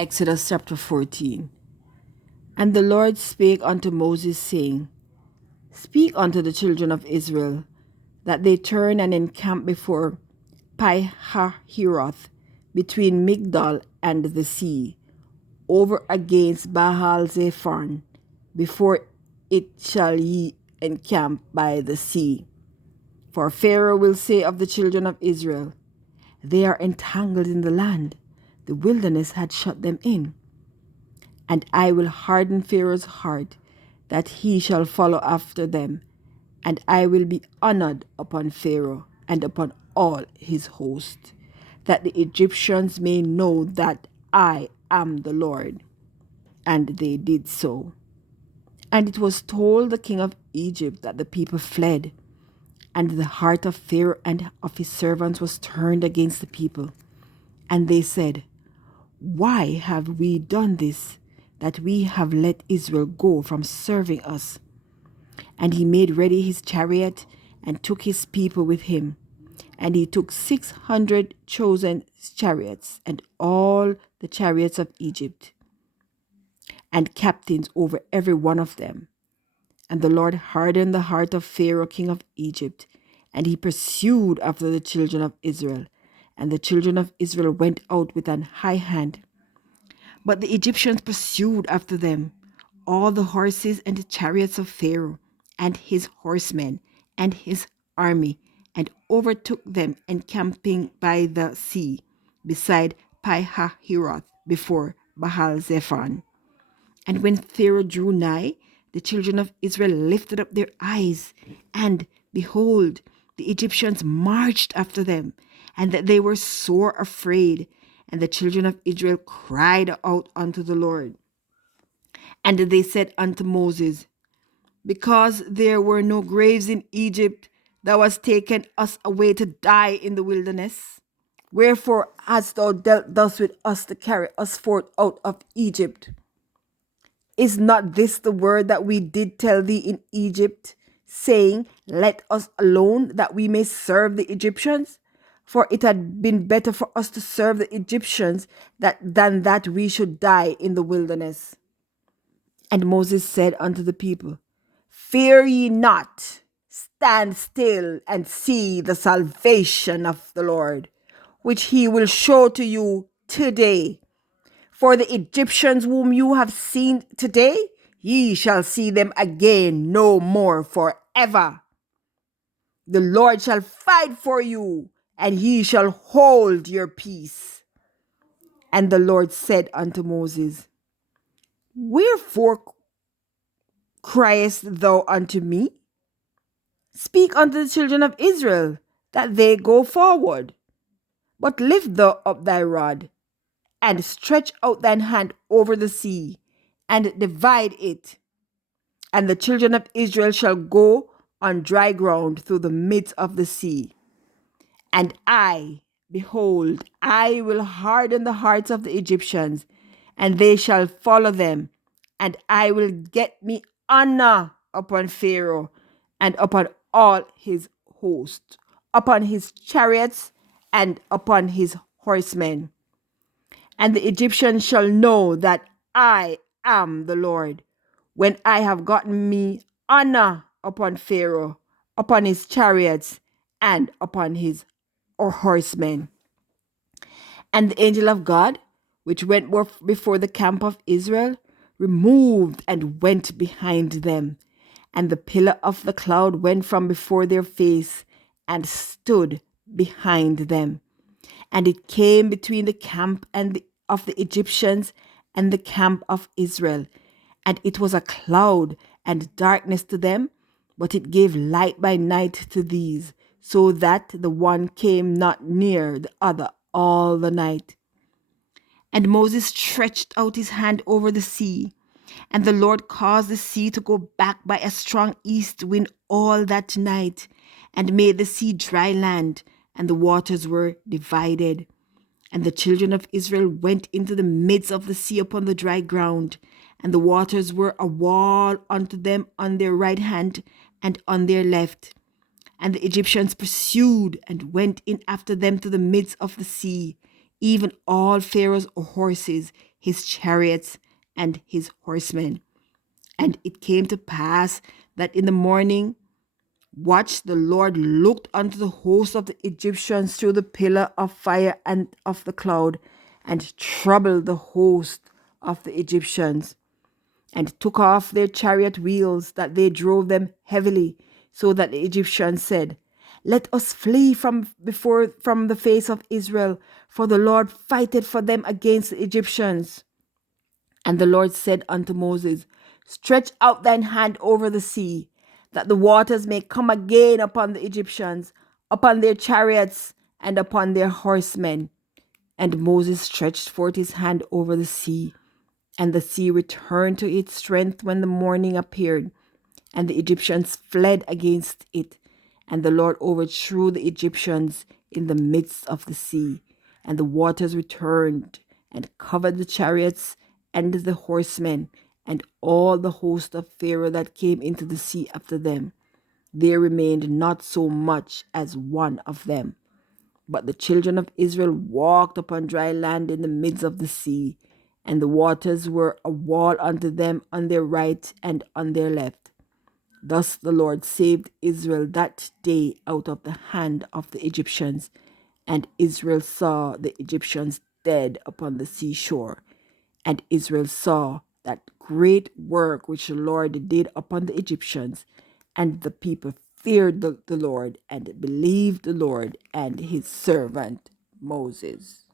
Exodus chapter 14. And the Lord spake unto Moses, saying, Speak unto the children of Israel, that they turn and encamp before Pi-hahiroth, between Migdol and the sea, over against Baal-zephon, before it shall ye encamp by the sea. For Pharaoh will say of the children of Israel, They are entangled in the land, the wilderness had shut them in. And I will harden Pharaoh's heart, that he shall follow after them, and I will be honored upon Pharaoh and upon all his host, that the Egyptians may know that I am the Lord. And they did so. And it was told the king of Egypt that the people fled, and the heart of Pharaoh and of his servants was turned against the people. And they said, Why have we done this, that we have let Israel go from serving us? And he made ready his chariot and took his people with him. And he took 600 chosen chariots and all the chariots of Egypt, and captains over every one of them. And the Lord hardened the heart of Pharaoh king of Egypt, and he pursued after the children of Israel. And the children of Israel went out with an high hand. But the Egyptians pursued after them, all the horses and the chariots of Pharaoh, and his horsemen, and his army, and overtook them encamping by the sea, beside Pi-hahiroth, before Baal-zephon. And when Pharaoh drew nigh, the children of Israel lifted up their eyes, and behold, the Egyptians marched after them, and that they were sore afraid. And the children of Israel cried out unto the Lord. And they said unto Moses, Because there were no graves in Egypt, thou hast taken us away to die in the wilderness. Wherefore hast thou dealt thus with us to carry us forth out of Egypt? Is not this the word that we did tell thee in Egypt, saying, Let us alone, that we may serve the Egyptians? For it had been better for us to serve the Egyptians than that we should die in the wilderness. And Moses said unto the people, Fear ye not, stand still and see the salvation of the Lord, which he will show to you today. For the Egyptians whom you have seen today, ye shall see them again no more forever. The Lord shall fight for you, and ye shall hold your peace. And the Lord said unto Moses, Wherefore criest thou unto me? Speak unto the children of Israel, that they go forward. But lift thou up thy rod, and stretch out thine hand over the sea, and divide it. And the children of Israel shall go on dry ground through the midst of the sea. And I, behold, I will harden the hearts of the Egyptians, and they shall follow them. And I will get me honor upon Pharaoh and upon all his host, upon his chariots and upon his horsemen. And the Egyptians shall know that I am the Lord, when I have gotten me honor upon Pharaoh, upon his chariots, and upon his horsemen. And the angel of God, which went before the camp of Israel, removed and went behind them. And the pillar of the cloud went from before their face and stood behind them. And it came between the camp of the Egyptians and the camp of Israel. And it was a cloud and darkness to them, but it gave light by night to these, so that the one came not near the other all the night. And Moses stretched out his hand over the sea, and the Lord caused the sea to go back by a strong east wind all that night, and made the sea dry land, and the waters were divided. And the children of Israel went into the midst of the sea upon the dry ground, and the waters were a wall unto them on their right hand and on their left. And the Egyptians pursued and went in after them to the midst of the sea, even all Pharaoh's horses, his chariots, and his horsemen. And it came to pass that in the morning watch the Lord looked unto the host of the Egyptians through the pillar of fire and of the cloud, and troubled the host of the Egyptians, and took off their chariot wheels, that they drove them heavily, so that the Egyptians said, Let us flee from the face of Israel, for the Lord fighteth for them against the Egyptians. And the Lord said unto Moses, Stretch out thine hand over the sea, that the waters may come again upon the Egyptians, upon their chariots, and upon their horsemen. And Moses stretched forth his hand over the sea, and the sea returned to its strength when the morning appeared, and the Egyptians fled against it. And the Lord overthrew the Egyptians in the midst of the sea, and the waters returned and covered the chariots and the horsemen, and all the host of Pharaoh that came into the sea after them. There remained not so much as one of them. But the children of Israel walked upon dry land in the midst of the sea, and the waters were a wall unto them on their right and on their left. Thus the Lord saved Israel that day out of the hand of the Egyptians, and Israel saw the Egyptians dead upon the seashore. And Israel saw that great work which the Lord did upon the Egyptians, and the people feared the Lord and believed the Lord and his servant Moses.